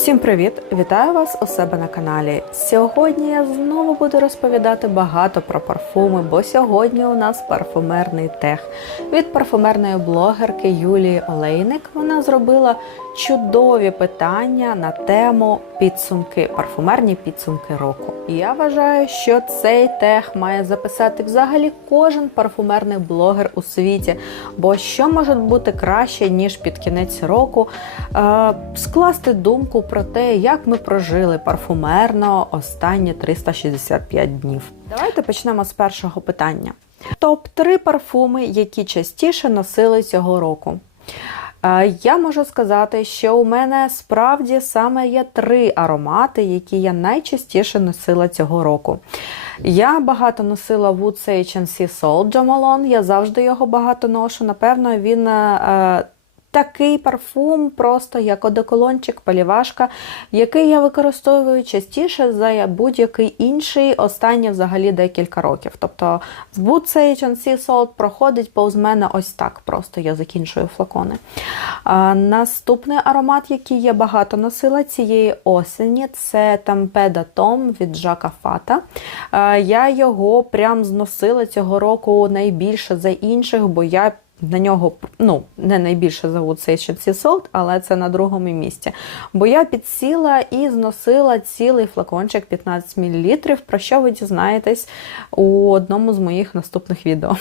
Всім привіт! Вітаю вас у себе на каналі. Сьогодні я знову буду розповідати багато про парфуми, бо сьогодні у нас парфумерний тех від парфумерної блогерки Юлії Олейник. Вона зробила чудові питання на тему підсумки, парфумерні підсумки року. І я вважаю, що цей тех має записати взагалі кожен парфумерний блогер у світі. Бо що може бути краще, ніж під кінець року е, скласти думку про те, як ми прожили парфумерно останні 365 днів. Давайте почнемо з першого питання. Топ 3 парфуми, які частіше носили цього року. Е, Я можу сказати, що у мене справді саме є три аромати, які я найчастіше носила цього року. Я багато носила Wood Sage Sea Salt Jamalon, я завжди його багато ношу. Напевно, він е, такий парфум, просто як одеколончик, полівашка, який я використовую частіше за будь-який інший останні взагалі декілька років. Тобто Sage and Sea Salt проходить повз мене ось так. Просто я закінчую флакони. А, наступний аромат, який я багато носила цієї осені, це Tampeda Tom від Жака Фата. А, я його прям зносила цього року найбільше за інших, бо я на нього ну, не найбільше зовут Sage Sea Salt, але це на другому місці. Бо я підсіла і зносила цілий флакончик 15 мл, про що ви дізнаєтесь у одному з моїх наступних відео.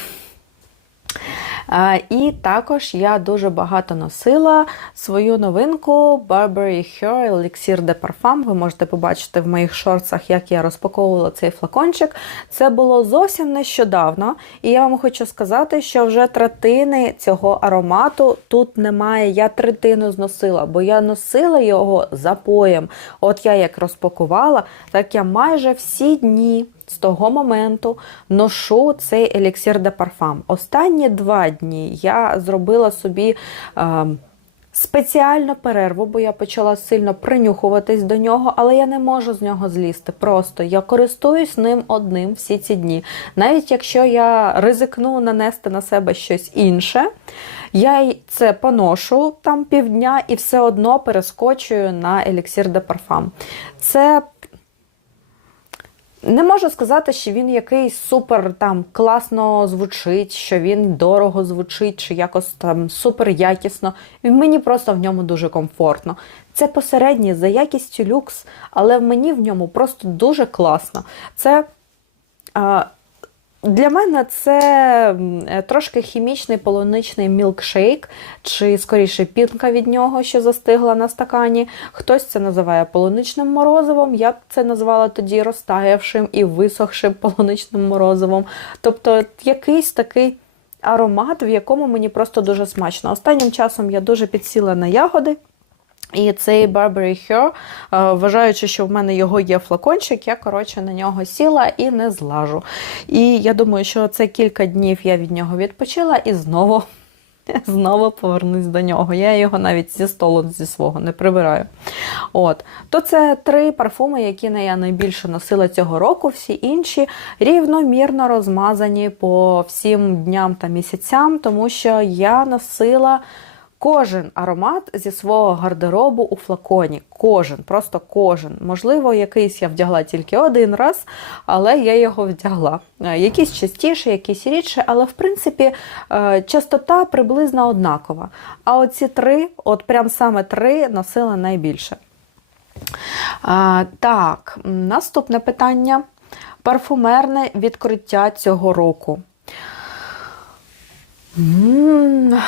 І також я дуже багато носила свою новинку Burberry Her Elixir de Parfum. Ви можете побачити в моїх шорцах, як я розпаковувала цей флакончик. Це було зовсім нещодавно, і я вам хочу сказати, що вже третини цього аромату тут немає. Я третину зносила, бо я носила його запоєм. От я як розпакувала, так я майже всі дні з того моменту ношу цей еліксір де парфам. Останні два дні я зробила собі. Е, Спеціально перерву, бо я почала сильно принюхуватись до нього, але я не можу з нього злізти. Просто я користуюсь ним одним всі ці дні. Навіть якщо я ризикну нанести на себе щось інше, я це поношу там півдня і все одно перескочую на еліксір де парфам. Це не можу сказати, що він якийсь супер там класно звучить, що він дорого звучить, чи якось там супер якісно. Мені просто в ньому дуже комфортно. Це посередній за якістю люкс, але мені в ньому просто дуже класно. Це а, для мене це трошки хімічний полуничний мілкшейк, чи скоріше пінка від нього, що застигла на стакані. Хтось це називає полуничним морозивом. Я б це назвала тоді розтаявшим і висохшим полуничним морозивом. Тобто якийсь такий аромат, в якому мені просто дуже смачно. Останнім часом я дуже підсіла на ягоди. І цей Burberry Her, вважаючи, що в мене його є флакончик, я, коротше, на нього сіла і не злажу. І я думаю, що це кілька днів я від нього відпочила і знову знову повернусь до нього. Я його навіть зі столу зі свого не прибираю. От. То це три парфуми, які я найбільше носила цього року. Всі інші рівномірно розмазані по всім дням та місяцям, тому що я носила. Кожен аромат зі свого гардеробу у флаконі. Кожен, просто кожен. Можливо, якийсь я вдягла тільки один раз, але я його вдягла. Якісь частіше, якісь рідше, але в принципі частота приблизно однакова. А оці три, от прям саме три, носила найбільше. А, Так, наступне питання: парфумерне відкриття цього року. М-м,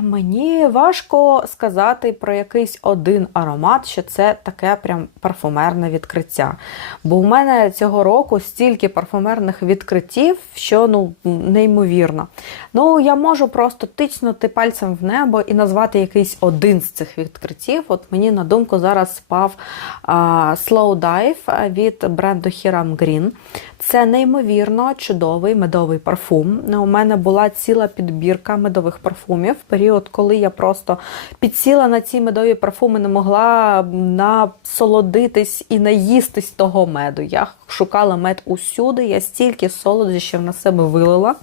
Мені важко сказати про якийсь один аромат, що це таке прям парфумерне відкриття. Бо у мене цього року стільки парфумерних відкриттів, що ну неймовірно. Ну, я можу просто тицнути пальцем в небо і назвати якийсь один з цих відкриттів. От мені на думку зараз спав а, Slow Dive від бренду Hiram Green. Це неймовірно чудовий медовий парфум. У мене була ціла підбірка медових парфумів. В період, коли я просто підсіла на ці медові парфуми, не могла насолодитись і наїстись того меду. Я шукала мед усюди, я стільки солодощів на себе вилила.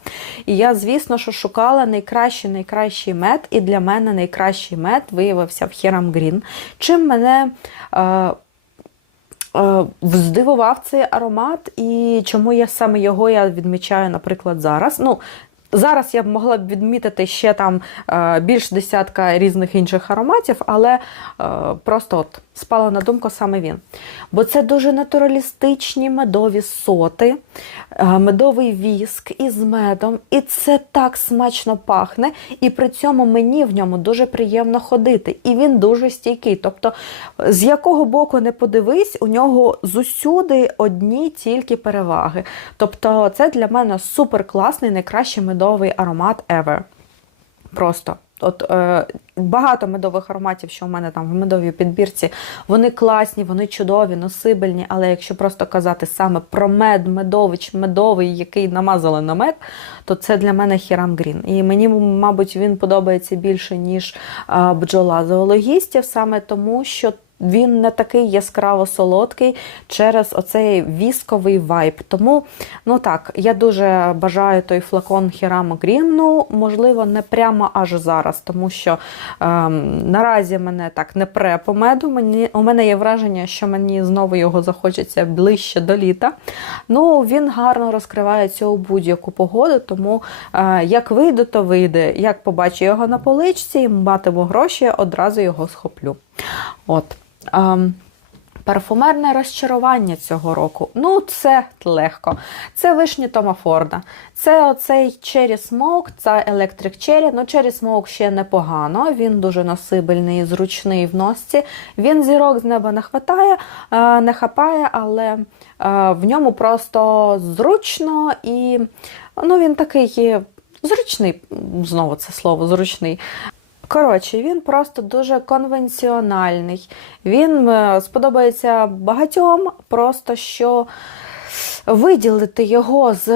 І я, звісно, що шукала найкращий найкращий мед, і для мене найкращий мед виявився в Хірам Грін. Чим мене. Е, здивував цей аромат, і чому я саме його я відмічаю, наприклад, зараз. Ну, Зараз я б могла б відмітити ще там е, більш десятка різних інших ароматів, але е, просто от спала на думку саме він. Бо це дуже натуралістичні медові соти, медовий віск із медом, і це так смачно пахне, і при цьому мені в ньому дуже приємно ходити. І він дуже стійкий. Тобто, з якого боку не подивись, у нього зусюди одні тільки переваги. Тобто, це для мене супер класний, найкращий медовий аромат ever. Просто. От е, Багато медових ароматів, що у мене там в медовій підбірці, вони класні, вони чудові, носибельні. Але якщо просто казати саме про мед, медович, медовий, який намазали на мед, то це для мене Хірам Грін. І мені, мабуть, він подобається більше, ніж е, бджола зоологістів, саме тому, що він не такий яскраво солодкий через оцей вісковий вайб. Тому, ну так, я дуже бажаю той флакон Хірамо Грімну, можливо, не прямо аж зараз, тому що ем, наразі мене так не пре по. Мені, У мене є враження, що мені знову його захочеться ближче до літа. Ну, Він гарно розкривається у будь-яку погоду, тому е, як вийде, то вийде. Як побачу його на поличці, матиму гроші, одразу його схоплю. От. Um, Парфумерне розчарування цього року. Ну, це легко. Це вишні Тома Форда. Це оцей Cherry Smoke, це Electric Cherry. Ну, Cherry Smoke ще непогано, він дуже носибельний, зручний в носці. Він зірок з неба не хватає, не хапає, але в ньому просто зручно і ну, він такий зручний, знову це слово, зручний. Коротше, він просто дуже конвенціональний. Він е, сподобається багатьом, просто що виділити його з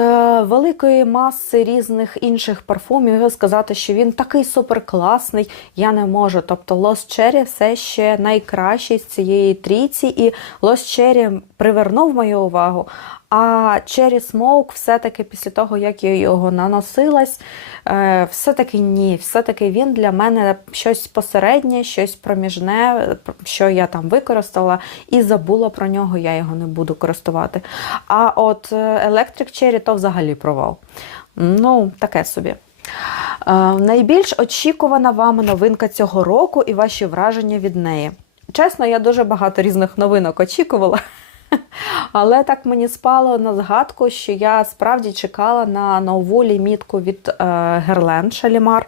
великої маси різних інших парфумів і сказати, що він такий суперкласний, я не можу. Тобто Lost Cherry все ще найкращий з цієї трійці, і Lost Cherry привернув мою увагу. А Cherry Smoke все-таки після того, як я його наносилась, е, все-таки ні, все-таки він для мене щось посереднє, щось проміжне, що я там використала, і забула про нього, я його не буду користувати. А от е, Electric Cherry то взагалі провал. Ну, таке собі. Е, найбільш очікувана вами новинка цього року і ваші враження від неї. Чесно, я дуже багато різних новинок очікувала. Але так мені спало на згадку, що я справді чекала на нову лімітку від Герлен Шалімар.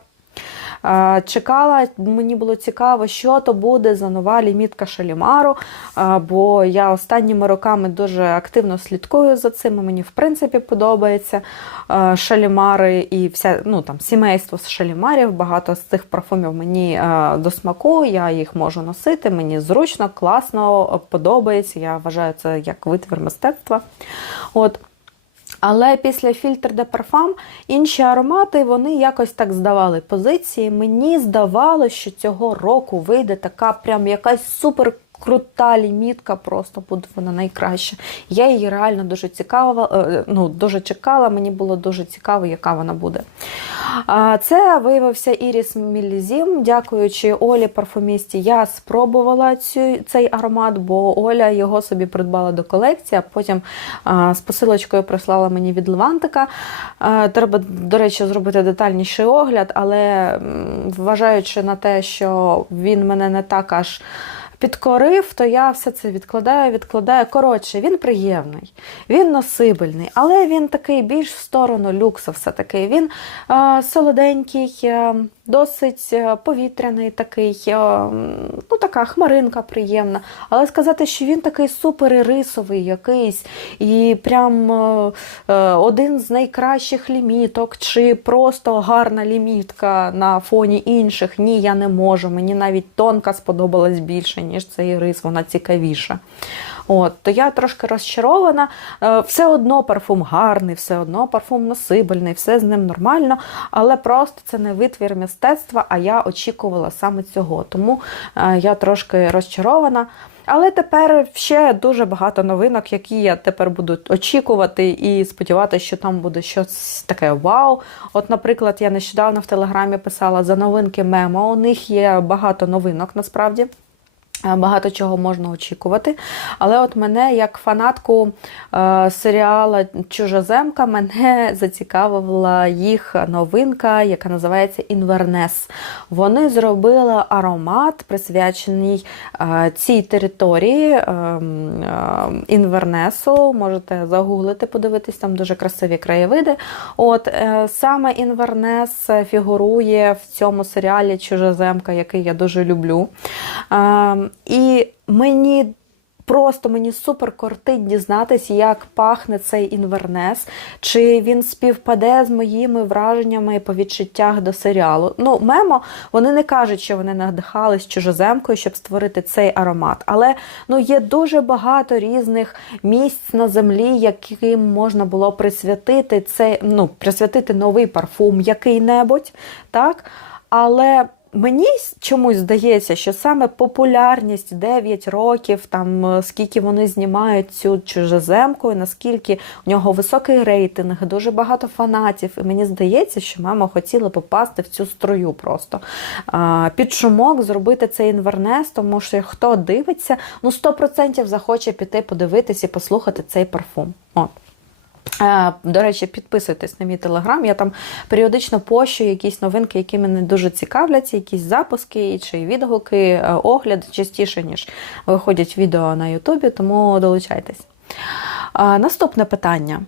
Чекала, мені було цікаво, що то буде за нова лімітка Шалімару, бо я останніми роками дуже активно слідкую за цим. Мені в принципі подобається шалімари і вся ну там сімейство з шалімарів. Багато з цих парфумів мені до смаку, я їх можу носити. Мені зручно, класно, подобається. Я вважаю це як витвір мистецтва. От. Але після фільтр де парфам інші аромати вони якось так здавали позиції. Мені здавалося, що цього року вийде така прям якась супер крута лімітка, просто буде вона найкраща. Я її реально дуже цікава, е, ну, дуже чекала, мені було дуже цікаво, яка вона буде. Це виявився Іріс Мілізім. Дякуючи Олі парфумісті, я спробувала цю, цей аромат, бо Оля його собі придбала до колекції, а потім з посилочкою прислала мені від Левантика. Треба, до речі, зробити детальніший огляд, але вважаючи на те, що він мене не так аж підкорив, то я все це відкладаю, відкладаю. Коротше, він приємний, він носибельний, але він такий більш в сторону люкса, все-таки. Він е, солоденький, е, досить е, повітряний такий, е, ну така хмаринка приємна. Але сказати, що він такий супер рисовий якийсь, і прям е, один з найкращих ліміток, чи просто гарна лімітка на фоні інших. Ні, я не можу. Мені навіть тонка сподобалась більше, ніж цей рис, вона цікавіша. От, то я трошки розчарована. Е, Все одно парфум гарний, все одно парфум носибельний, все з ним нормально, але просто це не витвір мистецтва, а я очікувала саме цього. Тому е, я трошки розчарована. Але тепер ще дуже багато новинок, які я тепер буду очікувати і сподіватися, що там буде щось таке вау. От, наприклад, я нещодавно в телеграмі писала за новинки Мемо. У них є багато новинок насправді. Багато чого можна очікувати. Але от мене, як фанатку е, серіала Чужоземка, мене зацікавила їх новинка, яка називається Інвернес. Вони зробили аромат, присвячений е, цій території е, е, Інвернесу. Можете загуглити, подивитись, там дуже красиві краєвиди. От е, саме Інвернес фігурує в цьому серіалі Чужоземка, який я дуже люблю. Е, і мені просто мені супер кортить дізнатись, як пахне цей інвернес, чи він співпаде з моїми враженнями по відчуттях до серіалу. Ну, мемо, вони не кажуть, що вони надихались чужоземкою, щоб створити цей аромат. Але ну, є дуже багато різних місць на землі, яким можна було присвятити цей, ну, присвятити новий парфум який-небудь. так? Але Мені чомусь здається, що саме популярність 9 років, там е, скільки вони знімають цю чужеземку, і наскільки у нього високий рейтинг, дуже багато фанатів. І мені здається, що мама хотіла попасти в цю струю просто під шумок зробити цей інвернес, тому що хто дивиться, ну 100% захоче піти подивитись і послухати цей парфум. От. Е, До речі, підписуйтесь на мій телеграм. Я там періодично пощу якісь новинки, які мене дуже цікавлять, якісь запуски чи відгуки, е, огляд частіше, ніж виходять відео на Ютубі, тому долучайтесь. Е, Наступне питання.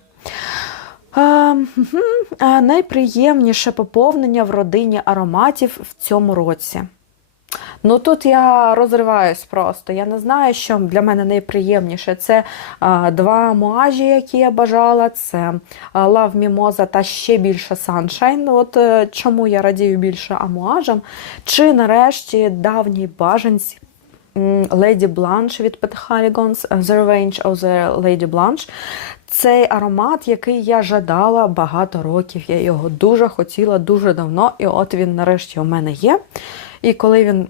Найприємніше поповнення в родині ароматів в цьому році. Ну тут я розриваюсь просто. Я не знаю, що для мене найприємніше. Це а, два муажі, які я бажала. Це Love Mimosa та ще більше Sunshine. От е, чому я радію більше амуажам. Чи нарешті давній бажанці. Lady Blanche від Pet Haligons, The Revenge of the Lady Blanche. Цей аромат, який я жадала багато років. Я його дуже хотіла дуже давно, і от він нарешті у мене є. І коли він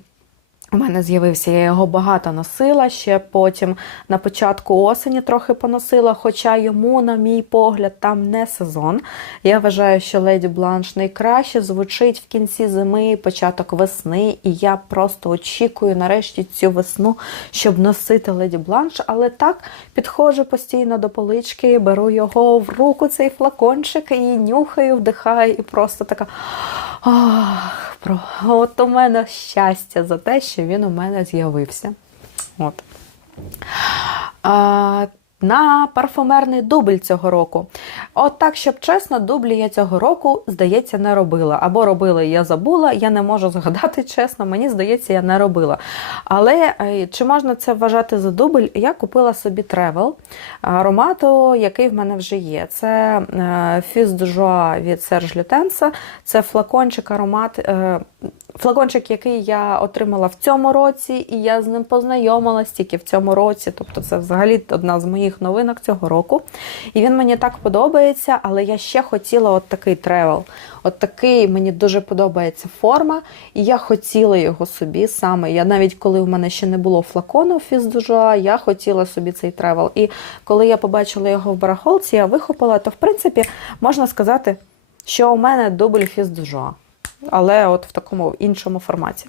у мене з'явився, я його багато носила, ще потім на початку осені трохи поносила, хоча йому, на мій погляд, там не сезон. Я вважаю, що Леді Бланш найкраще звучить в кінці зими, початок весни, і я просто очікую нарешті цю весну, щоб носити Леді Бланш. Але так підходжу постійно до полички, беру його в руку, цей флакончик, і нюхаю, вдихаю, і просто така. Ах, про... От у мене щастя за те, що він у мене з'явився. От. А, на парфумерний дубль цього року. От так, щоб чесно, дублі я цього року, здається, не робила. Або робила я забула, я не можу згадати чесно, мені здається, я не робила. Але е, чи можна це вважати за дубль? Я купила собі тревел аромату, який в мене вже є. Це Fils de Joie від Serge Lutens. Це флакончик аромат. Флакончик, який я отримала в цьому році, і я з ним познайомилась тільки в цьому році. Тобто, це взагалі одна з моїх новинок цього року. І він мені так подобається, але я ще хотіла от такий тревел. От такий мені дуже подобається форма, і я хотіла його собі саме. Я навіть коли в мене ще не було флакону фіздужа, я хотіла собі цей тревел. І коли я побачила його в барахолці, я вихопила, то в принципі можна сказати, що у мене дубль фіздужа але от в такому іншому форматі.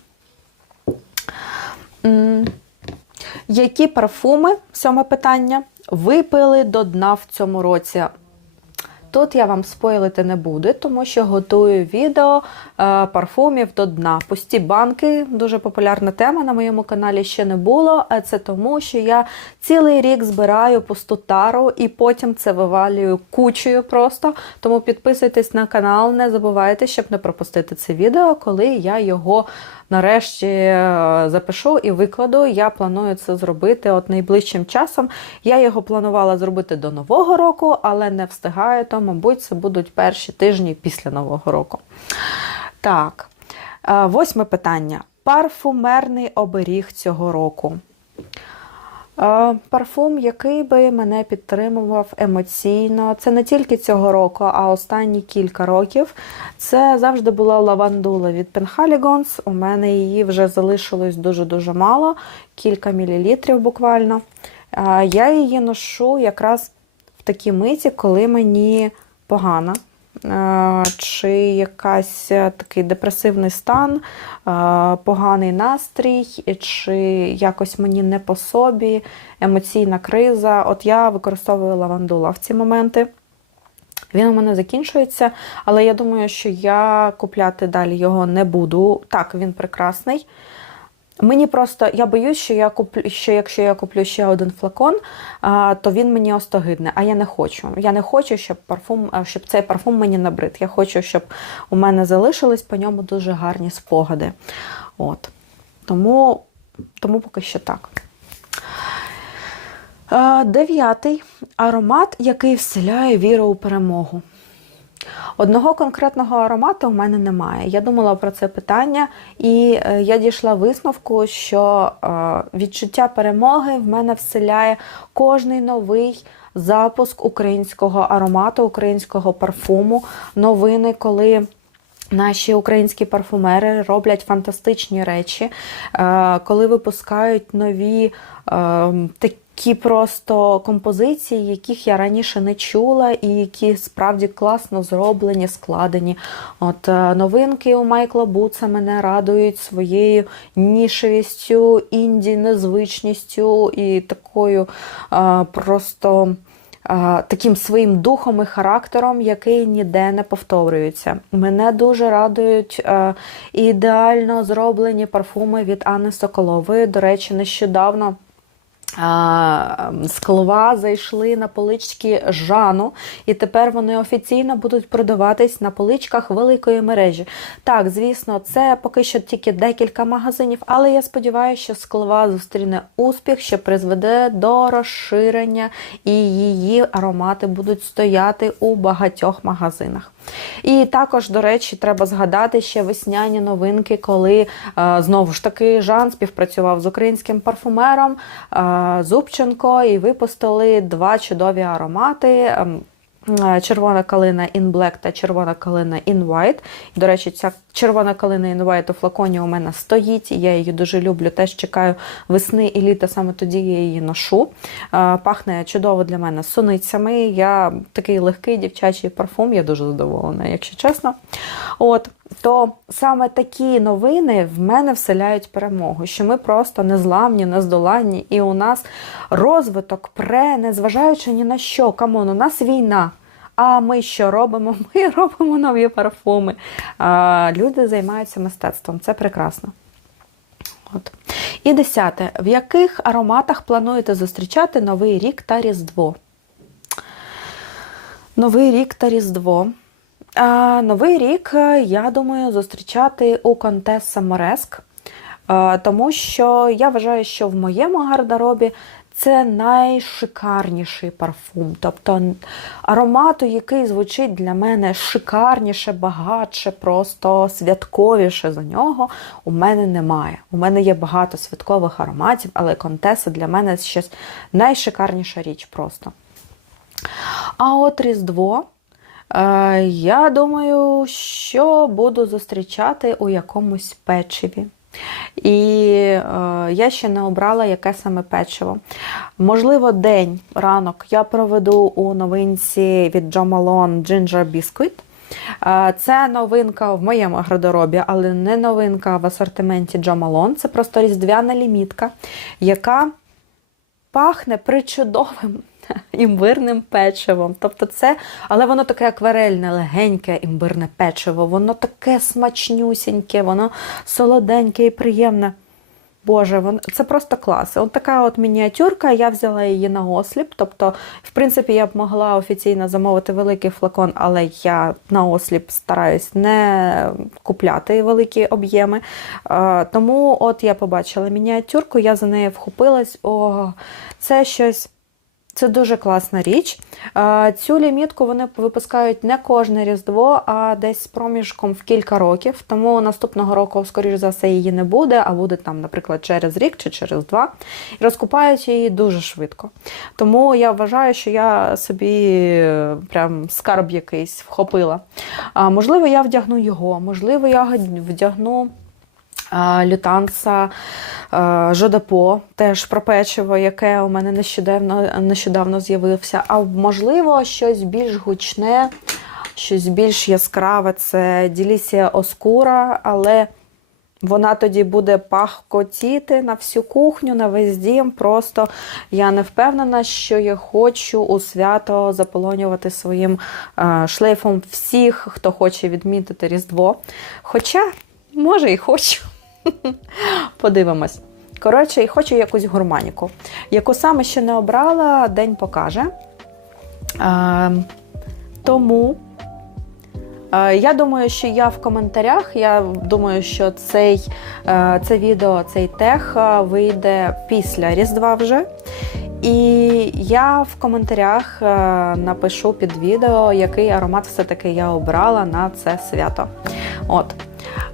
Які парфуми, сьоме питання, випили до дна в цьому році? Тут я вам спойлити не буду, тому що готую відео е, парфумів до дна. Пусті банки дуже популярна тема на моєму каналі ще не було. А це тому, що я цілий рік збираю пусту тару і потім це вивалюю кучею просто. Тому підписуйтесь на канал, не забувайте, щоб не пропустити це відео, коли я його нарешті е, запишу і викладу. Я планую це зробити от найближчим часом. Я його планувала зробити до Нового року, але не встигаю, то, мабуть, це будуть перші тижні після Нового року. Так, е, восьме питання. Парфумерний оберіг цього року. Парфум, який би мене підтримував емоційно, це не тільки цього року, а останні кілька років. Це завжди була лавандула від Penhaligons. У мене її вже залишилось дуже-дуже мало, кілька мілілітрів буквально. Я її ношу якраз в такі миті, коли мені погано. Е, Чи якась е, такий депресивний стан, е, поганий настрій, чи якось мені не по собі, емоційна криза. От я використовую лавандула в ці моменти. Він у мене закінчується, але я думаю, що я купляти далі його не буду. Так, він прекрасний. Мені просто я боюсь, що я куплю, що якщо я куплю ще один флакон, то він мені остогидне. А я не хочу. Я не хочу, щоб парфум, щоб цей парфум мені набрид. Я хочу, щоб у мене залишились по ньому дуже гарні спогади. От. Тому, тому поки що так. Дев'ятий аромат, який вселяє віру у перемогу. Одного конкретного аромату у мене немає. Я думала про це питання, і е, я дійшла висновку, що е, відчуття перемоги в мене вселяє кожний новий запуск українського аромату, українського парфуму, новини, коли. Наші українські парфумери роблять фантастичні речі, е, коли випускають нові е, такі просто композиції, яких я раніше не чула, і які справді класно зроблені, складені. От е, новинки у Майкла Буца мене радують своєю нішевістю, інді, незвичністю і такою е, просто таким своїм духом і характером, який ніде не повторюється. Мене дуже радують ідеально зроблені парфуми від Анни Соколової. До речі, нещодавно. Склова зайшли на полички Жану, і тепер вони офіційно будуть продаватись на поличках великої мережі. Так, звісно, це поки що тільки декілька магазинів, але я сподіваюся, що склова зустріне успіх, що призведе до розширення, і її аромати будуть стояти у багатьох магазинах. І також, до речі, треба згадати ще весняні новинки, коли е, знову ж таки Жан співпрацював з українським парфумером е, Зубченко і випустили два чудові аромати. ем, е, Червона калина in Black та червона калина in White. До речі, ця червона калина White у флаконі у мене стоїть. і Я її дуже люблю. Теж чекаю весни і літа, саме тоді я її ношу. Е, Пахне чудово для мене суницями. Я такий легкий дівчачий парфум, я дуже задоволена, якщо чесно. От, то саме такі новини в мене вселяють перемогу, що ми просто незламні, нездоланні, і у нас розвиток пре, незважаючи ні на що. Камон, у нас війна. А ми що робимо? Ми робимо нові парфуми. А, люди займаються мистецтвом. Це прекрасно. От. І десяте. В яких ароматах плануєте зустрічати Новий рік та Різдво? Новий рік та Різдво. А, Новий рік, е, я думаю, зустрічати у Контеса Мореск, Е, тому що я вважаю, що в моєму гардеробі це найшикарніший парфум. Тобто аромату, який звучить для мене шикарніше, багатше, просто святковіше за нього, у мене немає. У мене є багато святкових ароматів, але Контеса для мене щось найшикарніша річ просто. А от Різдво. Е, Я думаю, що буду зустрічати у якомусь печиві. І е, я ще не обрала, яке саме печиво. Можливо, день, ранок я проведу у новинці від Jo Malone Ginger Biscuit. Е, Це новинка в моєму гардеробі, але не новинка в асортименті Jo Malone. Це просто різдвяна лімітка, яка пахне причудовим імбирним печивом. Тобто це, але воно таке акварельне, легеньке імбирне печиво, воно таке смачнюсіньке, воно солоденьке і приємне. Боже, вон, це просто клас. От така от мініатюрка, я взяла її на осліп. Тобто, в принципі, я б могла офіційно замовити великий флакон, але я на осліп стараюсь не купляти великі об'єми. Е, Тому от я побачила мініатюрку, я за нею вхопилась. О, це щось Це дуже класна річ. Цю лімітку вони випускають не кожне Різдво, а десь з проміжком в кілька років. Тому наступного року, скоріш за все, її не буде, а буде там, наприклад, через рік чи через два. І розкупають її дуже швидко. Тому я вважаю, що я собі е, прям скарб якийсь вхопила. Можливо, я вдягну його, можливо, я вдягну. Лютанса а, Жодепо, теж про печиво, яке у мене нещодавно, нещодавно з'явився. А можливо, щось більш гучне, щось більш яскраве це Ділісія Оскура, але вона тоді буде пахкотіти на всю кухню, на весь дім. Просто я не впевнена, що я хочу у свято заполонювати своїм е, шлейфом всіх, хто хоче відмітити Різдво. Хоча, може, і хочу. Подивимось. Коротше, і хочу якусь гурманіку, яку саме ще не обрала, день покаже. Е, тому Е, Я думаю, що я в коментарях. Я думаю, що цей, е, це відео, цей тех вийде після Різдва вже. І я в коментарях е, напишу під відео, який аромат все-таки я обрала на це свято. От.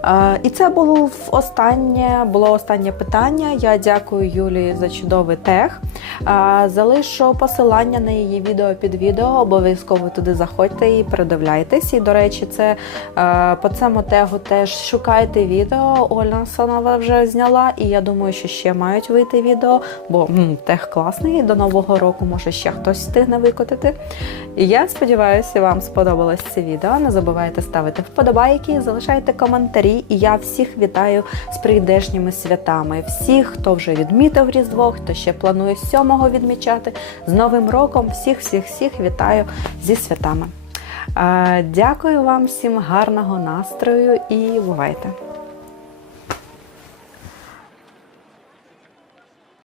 Е, І це було останнє, було останнє питання. Я дякую Юлії за чудовий тех. Е, Залишу посилання на її відео під відео. Обов'язково туди заходьте і передивляйтесь. І, до речі, це е, по цьому тегу теж шукайте відео. Ольга Санова вже зняла, і я думаю, що ще мають вийти відео, бо м, тех класний. До нового року може ще хтось встигне викотити. І я сподіваюся, вам сподобалось це відео. Не забувайте ставити вподобайки, залишайте коментарі. І я всіх вітаю з прийдешніми святами. Всіх, хто вже відмітив Різдво, хто ще планує сьомого відмічати. З Новим роком всіх, всіх, всіх вітаю зі святами. Дякую вам всім гарного настрою і бувайте!